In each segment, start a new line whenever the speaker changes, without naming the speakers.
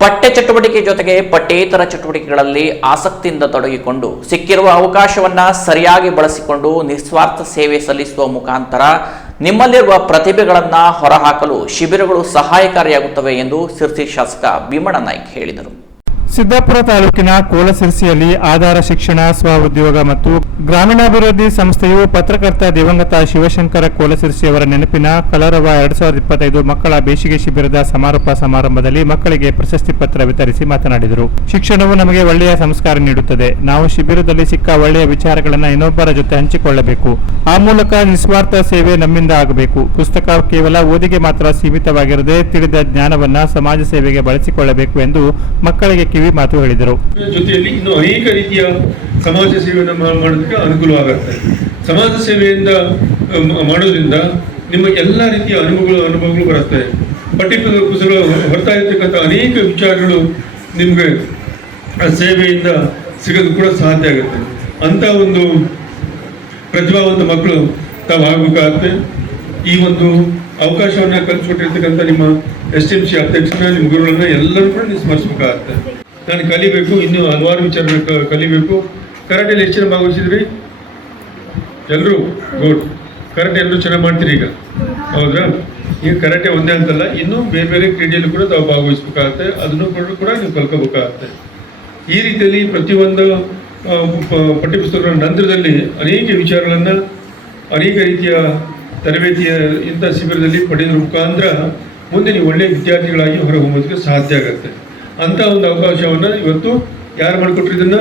ಪಠ್ಯ ಚಟುವಟಿಕೆ ಜೊತೆಗೆ ಪಠ್ಯೇತರ ಚಟುವಟಿಕೆಗಳಲ್ಲಿ ಆಸಕ್ತಿಯಿಂದ ತೊಡಗಿಕೊಂಡು, ಸಿಕ್ಕಿರುವ ಅವಕಾಶವನ್ನ ಸರಿಯಾಗಿ ಬಳಸಿಕೊಂಡು ನಿಸ್ವಾರ್ಥ ಸೇವೆ ಸಲ್ಲಿಸುವ ಮುಖಾಂತರ ನಿಮ್ಮಲ್ಲಿರುವ ಪ್ರತಿಭೆಗಳನ್ನು ಹೊರಹಾಕಲು ಶಿಬಿರಗಳು ಸಹಾಯಕಾರಿಯಾಗುತ್ತವೆ ಎಂದು ಸಿರ್ಸಿ ಶಾಸಕ ಭೀಮಣ್ಣ ನಾಯ್ಕ್ ಹೇಳಿದರು.
ಸಿದ್ದಾಪುರ ತಾಲೂಕಿನ ಕೋಲಸಿರ್ಸಿಯಲ್ಲಿ ಆಧಾರ ಶಿಕ್ಷಣ ಸ್ವ ಉದ್ಯೋಗ ಮತ್ತು ಗ್ರಾಮೀಣಾಭಿವೃದ್ಧಿ ಸಂಸ್ಥೆಯು ಪತ್ರಕರ್ತ ದಿವಂಗತ ಶಿವಶಂಕರ ಕೋಲಸಿರ್ಸಿ ಅವರ ನೆನಪಿನ ಕಲರವ ಎರಡ್ ಸಾವಿರದ ಇಪ್ಪತ್ತೈದು ಮಕ್ಕಳ ಬೇಸಿಗೆ ಶಿಬಿರದ ಸಮಾರೋಪ ಸಮಾರಂಭದಲ್ಲಿ ಮಕ್ಕಳಿಗೆ ಪ್ರಶಸ್ತಿ ಪತ್ರ ವಿತರಿಸಿ ಮಾತನಾಡಿದರು. ಶಿಕ್ಷಣವು ನಮಗೆ ಒಳ್ಳೆಯ ಸಂಸ್ಕಾರ ನೀಡುತ್ತದೆ. ನಾವು ಶಿಬಿರದಲ್ಲಿ ಸಿಕ್ಕ ಒಳ್ಳೆಯ ವಿಚಾರಗಳನ್ನು ಇನ್ನೊಬ್ಬರ ಜೊತೆ ಹಂಚಿಕೊಳ್ಳಬೇಕು. ಆ ಮೂಲಕ ನಿಸ್ವಾರ್ಥ ಸೇವೆ ನಮ್ಮಿಂದ ಆಗಬೇಕು. ಪುಸ್ತಕ ಕೇವಲ ಓದಿಗೆ ಮಾತ್ರ ಸೀಮಿತವಾಗಿರದೆ ತಿಳಿದ ಜ್ಞಾನವನ್ನ ಸಮಾಜ ಸೇವೆಗೆ ಬಳಸಿಕೊಳ್ಳಬೇಕು ಎಂದು ಮಕ್ಕಳಿಗೆ ಕಿವಿ ಮಾತು ಹೇಳಿದರು
ಜೊತೆಯಲ್ಲಿ ಇನ್ನು ಅನೇಕ ರೀತಿಯ ಸಮಾಜ ಸೇವೆಯನ್ನು ಮಾಡೋದಕ್ಕೆ ಅನುಕೂಲವಾಗುತ್ತೆ. ಸಮಾಜ ಸೇವೆಯಿಂದ ಮಾಡೋದ್ರಿಂದ ನಿಮ್ಮ ಎಲ್ಲ ರೀತಿಯ ಅನುಭವಗಳು ಅನುಭವಗಳು ಬರುತ್ತೆ. ಪಠ್ಯ ಪುಸ್ತಕ- ಪುಸ್ತಕಗಳು ಹೊರತಾ ಇರ್ತಕ್ಕಂಥ ಅನೇಕ ವಿಚಾರಗಳು ನಿಮಗೆ ಸೇವೆಯಿಂದ ಸಿಗೋದು ಕೂಡ ಸಾಧ್ಯ ಆಗುತ್ತೆ. ಅಂತ ಒಂದು ಪ್ರತಿಭಾವಂತ ಮಕ್ಕಳು ತಾವು ಆಗಬೇಕಾಗುತ್ತೆ. ಈ ಒಂದು ಅವಕಾಶವನ್ನ ಕಲ್ಪಿಸ್ಕೊಟ್ಟಿರ್ತಕ್ಕಂಥ ನಿಮ್ಮ ಎಸ್ ಎಂ ಸಿ ಅಧ್ಯಕ್ಷನ ನಿಮ್ಮ ಗುರುಗಳನ್ನ ಎಲ್ಲರೂ ಕೂಡ ನೀವು ಸ್ಮರಿಸ್ಬೇಕಾಗತ್ತೆ. ನಾನು ಕಲಿಬೇಕು, ಇನ್ನೂ ಹಲವಾರು ವಿಚಾರ ಕಲಿಬೇಕು. ಕರಾಟೆಯಲ್ಲಿ ಎಷ್ಟು ಜನ ಭಾಗವಹಿಸಿದ್ರಿ? ಎಲ್ಲರೂ ಗುಡ್ ಕರಾಟೆ ಎಲ್ಲರೂ ಚೆನ್ನಾಗಿ ಮಾಡ್ತೀರಿ ಈಗ? ಹೌದ್ರಾ? ಈಗ ಕರಾಟೆ ಒಂದೇ ಅಂತಲ್ಲ, ಇನ್ನೂ ಬೇರೆ ಬೇರೆ ಕ್ರೀಡೆಯಲ್ಲೂ ಕೂಡ ತಾವು ಭಾಗವಹಿಸ್ಬೇಕಾಗತ್ತೆ. ಅದನ್ನು ಕೂಡ ಕೂಡ ನೀವು ಕಲ್ಕೋಬೇಕಾಗತ್ತೆ ಈ ರೀತಿಯಲ್ಲಿ ಪ್ರತಿಯೊಂದು ಪಠ್ಯಪುಸ್ತಕಗಳ ನಂತರದಲ್ಲಿ ಅನೇಕ ವಿಚಾರಗಳನ್ನು ಅನೇಕ ರೀತಿಯ ತರಬೇತಿಯ ಇಂಥ ಶಿಬಿರದಲ್ಲಿ ಪಡೆದ ಮುಖಾಂತರ ಮುಂದೆ ನೀವು ಒಳ್ಳೆಯ ವಿದ್ಯಾರ್ಥಿಗಳಾಗಿ ಹೊರಹೊಮ್ಮೋದಕ್ಕೆ ಸಾಧ್ಯ ಆಗುತ್ತೆ. ಅಂಥ ಒಂದು ಅವಕಾಶವನ್ನ ಇವತ್ತು ಯಾರು ಮಾಡಿಕೊಟ್ರು ಇದನ್ನ?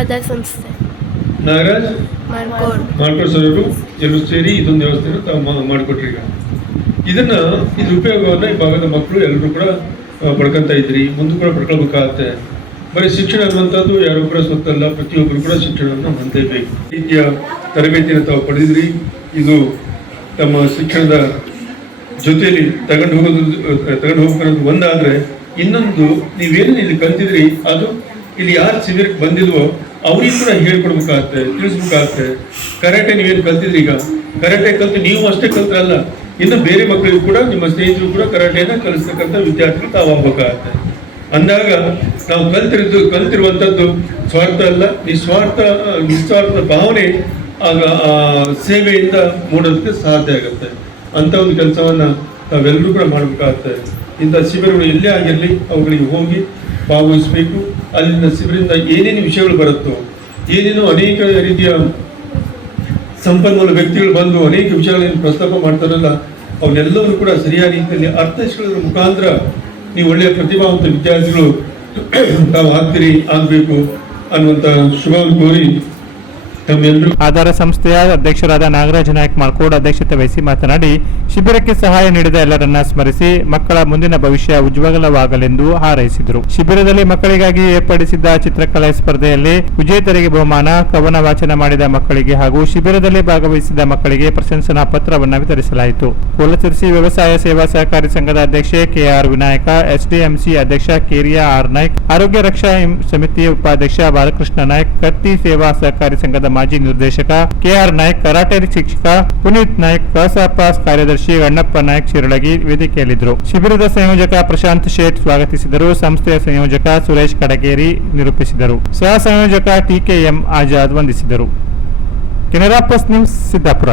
ಆಧಾರ್ ಸಂಸ್ಥೆ.
ನಾಗರಾಜ್?
ಮಾಡ್ಕೋಡ್
ಸರ್ ಅವರು ಎಲ್ಲರೂ ಸೇರಿ ಇದೊಂದು ವ್ಯವಸ್ಥೆಯನ್ನು ತಾವು ಮಾಡಿಕೊಟ್ರಿ ಈಗ ಇದನ್ನ ಇದ್ರ ಉಪಯೋಗವನ್ನ ಈ ಭಾಗದ ಮಕ್ಕಳು ಎಲ್ಲರೂ ಕೂಡ ಪಡ್ಕೊತಾ ಇದ್ರಿ. ಮುಂದೆ ಕೂಡ ಪಡ್ಕೊಳ್ಬೇಕಾಗತ್ತೆ. ಬರೀ ಶಿಕ್ಷಣ ಅನ್ನುವಂಥದ್ದು ಯಾರೊಬ್ಬರ ಸ್ವತ್ತಲ್ಲ ಪ್ರತಿಯೊಬ್ಬರು ಕೂಡ ಶಿಕ್ಷಣವನ್ನು ಹೊಂದೇಬೇಕು ಈ ರೀತಿಯ ತರಬೇತಿಯನ್ನು ತಾವು ಪಡೆದಿದ್ರಿ. ಇದು ತಮ್ಮ ಶಿಕ್ಷಣದ ಜೊತೆಯಲ್ಲಿ ತಗೊಂಡು ಹೋಗೋದು ತಗೊಂಡು ಹೋಗ್ಬೇಕನ್ನೋದು ಒಂದಾದ್ರೆ ಇನ್ನೊಂದು ನೀವೇನು ಇಲ್ಲಿ ಕಲ್ತಿದ್ರಿ ಅದು ಇಲ್ಲಿ ಯಾರು ಶಿಬಿರಕ್ಕೆ ಬಂದಿಲ್ವೋ ಅವ್ರಿಗೆ ಕೂಡ ಹೇಳ್ಕೊಡ್ಬೇಕಾಗತ್ತೆ, ತಿಳಿಸ್ಬೇಕಾಗತ್ತೆ. ಕರಾಟೆ ನೀವೇನು ಕಲ್ತಿದ್ರಿ ಈಗ? ಕರಾಟೆ ಕಲ್ತು ನೀವು ಅಷ್ಟೇ ಕಲ್ತ್ರಲ್ಲ, ಇನ್ನು ಬೇರೆ ಮಕ್ಕಳಿಗೂ ಕೂಡ, ನಿಮ್ಮ ಸ್ನೇಹಿತರು ಕೂಡ ಕರಾಟೆಯನ್ನು ಕಲಿಸ್ತಕ್ಕಂಥ ವಿದ್ಯಾರ್ಥಿಗಳು ತಾವು ಆಗ್ಬೇಕಾಗತ್ತೆ ಅಂದಾಗ ನಾವು ಕಲ್ತಿರೋದು, ಕಲ್ತಿರುವಂಥದ್ದು ಸ್ವಾರ್ಥ ಅಲ್ಲ, ನಿಸ್ವಾರ್ಥ ನಿಸ್ವಾರ್ಥ ಭಾವನೆ, ಆಗ ಆ ಸೇವೆಯಿಂದ ಮೂಡೋದಕ್ಕೆ ಸಾಧ್ಯ ಆಗುತ್ತೆ. ಅಂಥ ಒಂದು ಕೆಲಸವನ್ನು ನಾವೆಲ್ಲರೂ ಕೂಡ ಮಾಡಬೇಕಾಗತ್ತೆ. ಇಂಥ ಶಿಬಿರಗಳು ಎಲ್ಲೇ ಆಗಿರಲಿ, ಅವುಗಳಿಗೆ ಹೋಗಿ ಭಾಗವಹಿಸಬೇಕು. ಅಲ್ಲಿನ ಶಿಬಿರದಿಂದ ಏನೇನು ವಿಷಯಗಳು ಬರುತ್ತೋ, ಏನೇನು ಅನೇಕ ರೀತಿಯ ಸಂಪನ್ಮೂಲ ವ್ಯಕ್ತಿಗಳು ಬಂದು ಅನೇಕ ವಿಷಯಗಳನ್ನು ಪ್ರಸ್ತಾಪ ಮಾಡ್ತಾರಲ್ಲ ಅವನ್ನೆಲ್ಲರೂ ಕೂಡ ಸರಿಯಾದ ರೀತಿಯಲ್ಲಿ ಅರ್ಥೈಸ್ಕೊಳ್ಳೋದ್ರ ಮುಖಾಂತರ ನೀವು ಒಳ್ಳೆಯ ಪ್ರತಿಭಾವಂತ ವಿದ್ಯಾರ್ಥಿಗಳು ತಾವು ಆಗ್ತೀರಿ ಆಗಬೇಕು ಅನ್ನುವಂಥ ಶುಭ ಕೋರಿ
ಆಧಾರ ಸಂಸ್ಥೆಯ ಅಧ್ಯಕ್ಷರಾದ ನಾಗರಾಜ ನಾಯ್ಕ ಮಾಡ್ಕೋಡ್ ಅಧ್ಯಕ್ಷತೆ ವಹಿಸಿ ಮಾತನಾಡಿ, ಶಿಬಿರಕ್ಕೆ ಸಹಾಯ ನೀಡಿದ ಎಲ್ಲರನ್ನ ಸ್ಮರಿಸಿ ಮಕ್ಕಳ ಮುಂದಿನ ಭವಿಷ್ಯ ಉಜ್ವಲವಾಗಲೆಂದು ಹಾರೈಸಿದರು. ಶಿಬಿರದಲ್ಲಿ ಮಕ್ಕಳಿಗಾಗಿ ಏರ್ಪಡಿಸಿದ್ದ ಚಿತ್ರಕಲೆ ಸ್ಪರ್ಧೆಯಲ್ಲಿ ವಿಜೇತರಿಗೆ ಬಹುಮಾನ, ಕವನ ವಾಚನ ಮಾಡಿದ ಮಕ್ಕಳಿಗೆ ಹಾಗೂ ಶಿಬಿರದಲ್ಲಿ ಭಾಗವಹಿಸಿದ ಮಕ್ಕಳಿಗೆ ಪ್ರಶಂಸನಾ ಪತ್ರವನ್ನು ವಿತರಿಸಲಾಯಿತು. ಕೋಲಚರ್ಸಿ ವ್ಯವಸಾಯ ಸೇವಾ ಸಹಕಾರಿ ಸಂಘದ ಅಧ್ಯಕ್ಷೆ ಕೆಆರ್ ವಿನಾಯಕ, ಎಸ್ಡಿಎಂಸಿ ಅಧ್ಯಕ್ಷ ಕೇರಿಯಾ ಆರ್ ನಾಯ್ಕ್, ಆರೋಗ್ಯ ರಕ್ಷಾ ಸಮಿತಿ ಉಪಾಧ್ಯಕ್ಷ ಬಾಲಕೃಷ್ಣ ನಾಯ್ಕ್ ಕತ್ತಿ ಸೇವಾ ಸಹಕಾರಿ ಸಂಘದ ಮಾಜಿ ನಿರ್ದೇಶಕ ಕೆಆರ್ ನಾಯ್ಕ, ಕರಾಟೆ ಶಿಕ್ಷಕ ಪುನೀತ್ ನಾಯ್ಕ ಕಸಾಪ ಕಾರ್ಯದರ್ಶಿ ಅಣ್ಣಪ್ಪ ನಾಯಕ್ ಶಿರಳಗಿ ವೇದಿಕೆಯಲ್ಲಿದ್ದರು. ಶಿಬಿರದ ಸಂಯೋಜಕ ಪ್ರಶಾಂತ್ ಶೇಟ್ ಸ್ವಾಗತಿಸಿದರು. ಸಂಸ್ಥೆಯ ಸಂಯೋಜಕ ಸುರೇಶ್ ಕಡಗೇರಿ ನಿರೂಪಿಸಿದರು. ಸಹ ಸಂಯೋಜಕ ಟಿಕೆಎಂ ಆಜಾದ್ ವಂದಿಸಿದರು. Canara plus news Siddapur.